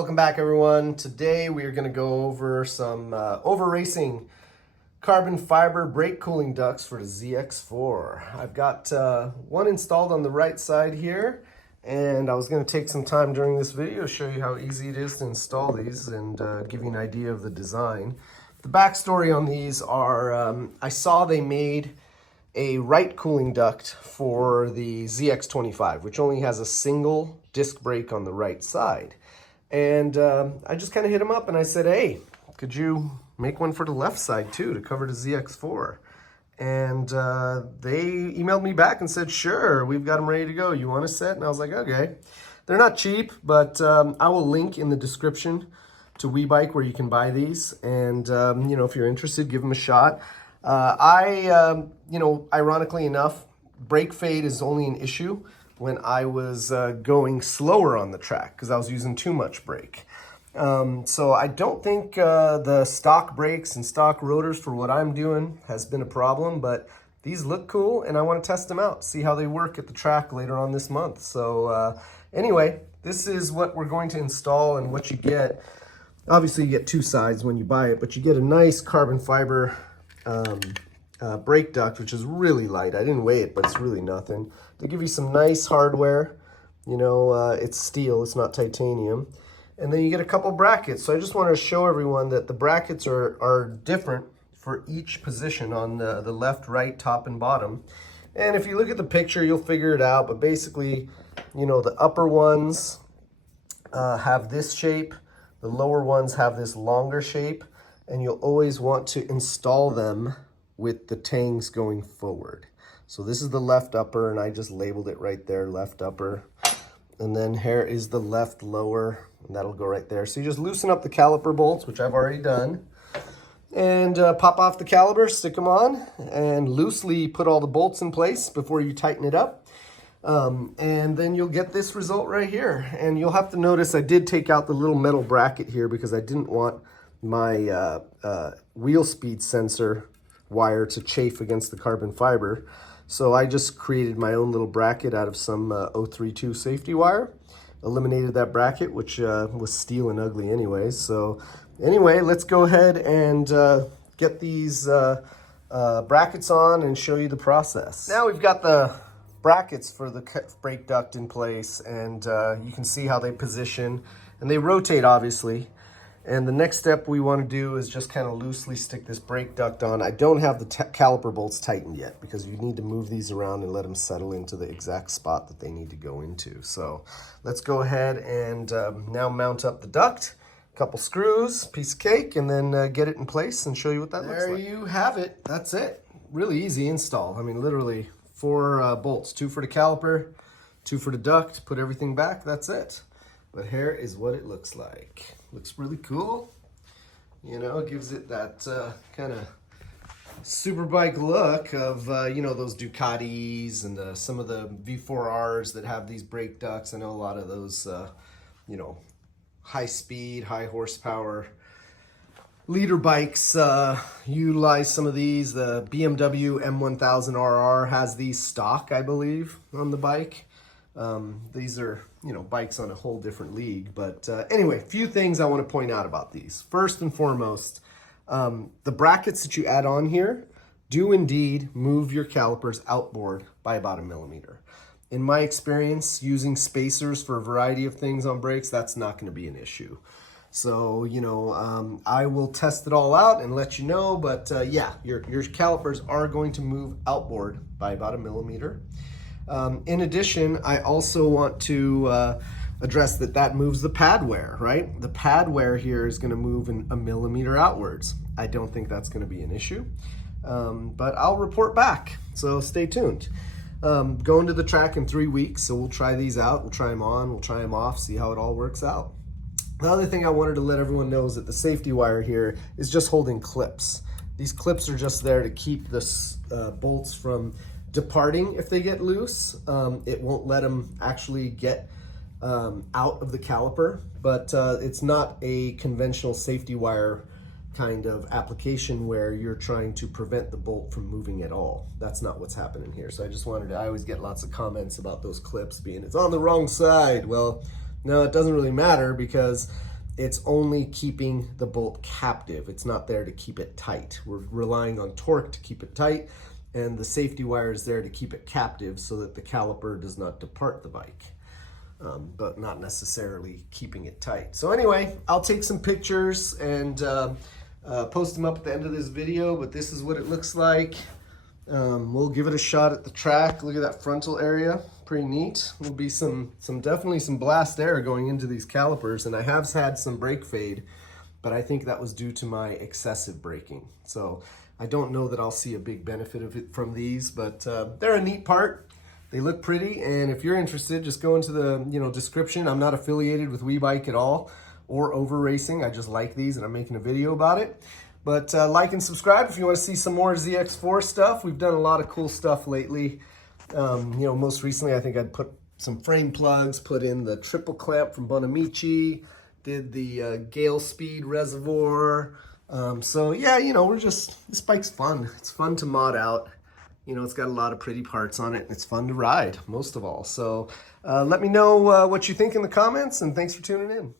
Welcome back, everyone. Today we are going to go over some over-racing carbon fiber brake cooling ducts for the ZX-4. I've got one installed on the right side here, and I was going to take some time during this video to show you how easy it is to install these and give you an idea of the design. The backstory on these are I saw they made a right cooling duct for the ZX-25, which only has a single disc brake on the right side. And I just kind of hit them up and I said, hey, could you make one for the left side too to cover the ZX-4? And they emailed me back and said, sure, we've got them ready to go. You want a set? And I was like, okay. They're not cheap, but I will link in the description to WeBike where you can buy these. And, you know, if you're interested, give them a shot. You know, ironically enough, brake fade is only an issue when I was going slower on the track because I was using too much brake. So I don't think the stock brakes and stock rotors for what I'm doing has been a problem, but these look cool and I want to test them out, see how they work at the track later on this month. So anyway, this is what we're going to install and what you get. Obviously you get two sides when you buy it, but you get a nice carbon fiber brake duct, which is really light. I didn't weigh it, but it's really nothing. They give you some nice hardware. You know, it's steel, it's not titanium. And then you get a couple brackets. So I just wanted to show everyone that the brackets are different for each position on the left, right, top, and bottom. And if you look at the picture, you'll figure it out. But basically, you know, the upper ones have this shape. The lower ones have this longer shape. And you'll always want to install them with the tangs going forward. So this is the left upper, and I just labeled it right there, left upper. And then here is the left lower, and that'll go right there. So you just loosen up the caliper bolts, which I've already done, and pop off the caliper, stick them on, and loosely put all the bolts in place before you tighten it up. And then you'll get this result right here. And you'll have to notice I did take out the little metal bracket here because I didn't want my wheel speed sensor wire to chafe against the carbon fiber. So I just created my own little bracket out of some 032 safety wire, eliminated that bracket, which was steel and ugly anyways. So anyway, let's go ahead and get these brackets on and show you the process. Now we've got the brackets for the brake duct in place, and you can see how they position, and they rotate obviously. And the next step we want to do is just kind of loosely stick this brake duct on. I don't have the caliper bolts tightened yet because you need to move these around and let them settle into the exact spot that they need to go into. So let's go ahead and now mount up the duct, a couple screws, piece of cake, and then get it in place and show you what that looks like. There you have it. That's it. Really easy install. I mean, literally 4 bolts, 2 for the caliper, 2 for the duct, put everything back, that's it. But here is what it looks like. Looks really cool. You know, gives it that kind of superbike look of, you know, those Ducatis and some of the V4Rs that have these brake ducts. I know a lot of those, you know, high speed, high horsepower leader bikes utilize some of these. The BMW M1000RR has these stock, I believe, on the bike. These are, you know, bikes on a whole different league. But anyway, a few things I want to point out about these. First and foremost, the brackets that you add on here do indeed move your calipers outboard by about 1 millimeter. In my experience, using spacers for a variety of things on brakes, that's not going to be an issue. So, you know, I will test it all out and let you know. But yeah, your calipers are going to move outboard by about 1 millimeter. In addition, I also want to address that moves the pad wear, right? The pad wear here is going to move in 1 millimeter outwards. I don't think that's going to be an issue, but I'll report back, so stay tuned. Going to the track in 3 weeks, so we'll try these out. We'll try them on, we'll try them off, see how it all works out. The other thing I wanted to let everyone know is that the safety wire here is just holding clips. These clips are just there to keep the bolts from departing if they get loose. It won't let them actually get out of the caliper, but it's not a conventional safety wire kind of application where you're trying to prevent the bolt from moving at all. That's not what's happening here. So I just wanted to, I always get lots of comments about those clips being, it's on the wrong side. Well, no, it doesn't really matter because it's only keeping the bolt captive. It's not there to keep it tight. We're relying on torque to keep it tight, and the safety wire is there to keep it captive so that the caliper does not depart the bike, but not necessarily keeping it tight. So anyway, I'll take some pictures and post them up at the end of this video, but this is what it looks like. We'll give it a shot at the track. Look at that frontal area, pretty neat. There'll be definitely some blast air going into these calipers, and I have had some brake fade, but I think that was due to my excessive braking. So I don't know that I'll see a big benefit of it from these, but they're a neat part. They look pretty, and if you're interested, just go into the description. I'm not affiliated with WeBike at all or Over Racing. I just like these, and I'm making a video about it. But like and subscribe if you want to see some more ZX4 stuff. We've done a lot of cool stuff lately. Most recently, I think I'd put some frame plugs, put in the triple clamp from Bonamici, did the Gale Speed reservoir. So yeah, this bike's fun. It's fun to mod out. It's got a lot of pretty parts on it. It's fun to ride, most of all. So let me know what you think in the comments, and thanks for tuning in.